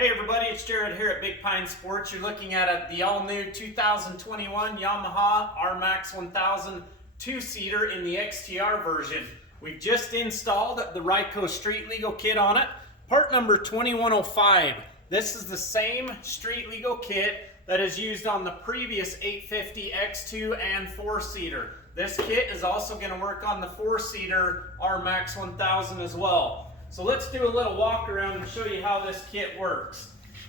Hey everybody, it's Jared here at Big Pine Sports. You're looking at the all-new 2021 Yamaha RMAX 1000 two-seater in the XTR version. We've just installed the Ryco Street Legal kit on it, part number 2105. This is the same Street Legal kit that is used on the previous 850 X2 and 4-seater. This kit is also going to work on the 4-seater RMAX 1000 as well. So let's do a little walk around and show you how this kit works.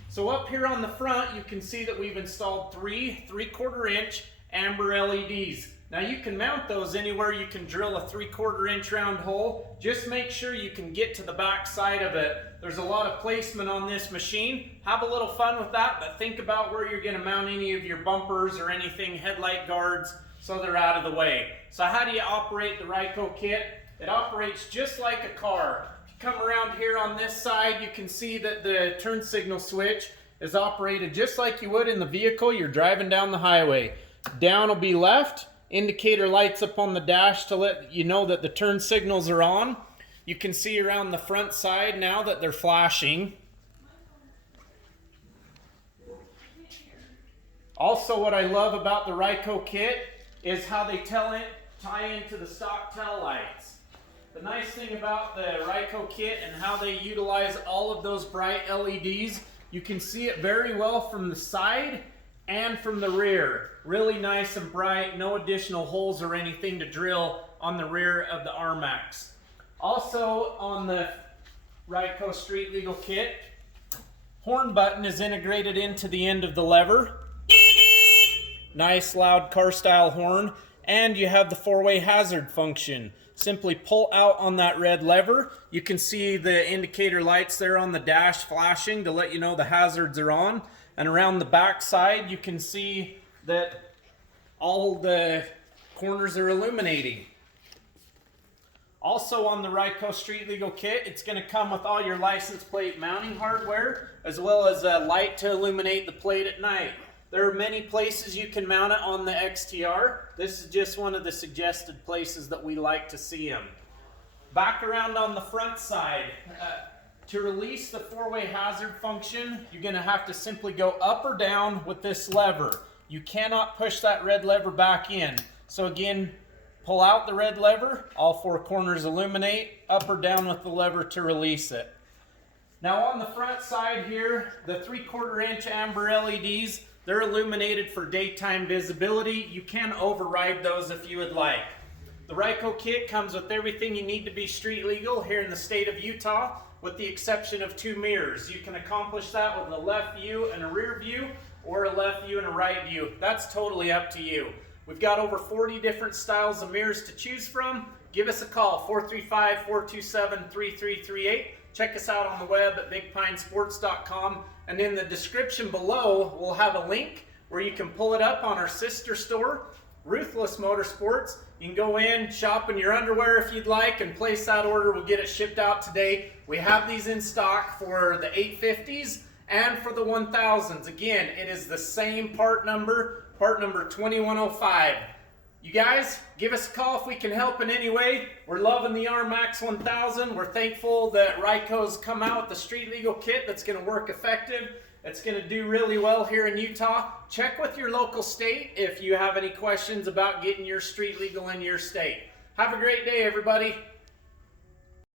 So up here on the front, you can see that we've installed three 3/4 inch amber LEDs. Now you can mount those anywhere you can drill a 3/4 inch round hole. Just make sure you can get to the back side of it. There's a lot of placement on this machine. Have a little fun with that, but think about where you're going to mount any of your bumpers or anything, headlight guards, so they're out of the way. So how do you operate the Ryco kit? It operates just like a car. Come around here on this side, you can see that the turn signal switch is operated just like you would in the vehicle you're driving down the highway. Down will be left, indicator lights up on the dash to let you know that the turn signals are on. You can see around the front side now that they're flashing. Also, what I love about the Ryco kit is how they tie into the stock tail lights. The nice thing about the Ryco kit and how they utilize all of those bright LEDs, you can see it very well from the side and from the rear. Really nice and bright, no additional holes or anything to drill on the rear of the RMAX. Also on the Ryco Street Legal kit, horn button is integrated into the end of the lever. Nice loud car style horn, and you have the 4-way hazard function. Simply pull out on that red lever. You can see the indicator lights there on the dash flashing to let you know the hazards are on. And around the back side, you can see that all the corners are illuminating. Also on the Ryco Street Legal kit, it's going to come with all your license plate mounting hardware, as well as a light to illuminate the plate at night. There are many places you can mount it on the XTR. This is just one of the suggested places that we like to see them. Back around on the front side, to release the 4-way hazard function, you're going to have to simply go up or down with this lever. You cannot push that red lever back in. So again, pull out the red lever, all 4 corners illuminate, up or down with the lever to release it. Now on the front side here, the 3/4 inch amber LEDs, they're illuminated for daytime visibility. You can override those if you would like. The Ryco kit comes with everything you need to be street legal here in the state of Utah, with the exception of 2 mirrors. You can accomplish that with a left view and a rear view, or a left view and a right view. That's totally up to you. We've got over 40 different styles of mirrors to choose from. Give us a call, 435-427-3338. Check us out on the web at bigpinesports.com, and in the description below we'll have a link where you can pull it up on our sister store, Ruthless Motorsports. You can go in, shop in your underwear if you'd like, and place that order. We'll get it shipped out today. We have these in stock for the 850s and for the 1000s. Again, it is the same part number 2105. You guys, give us a call if we can help in any way. We're loving the RMAX 1000. We're thankful that Ryco's come out with the Street Legal kit that's going to work effective. It's going to do really well here in Utah. Check with your local state if you have any questions about getting your Street Legal in your state. Have a great day, everybody.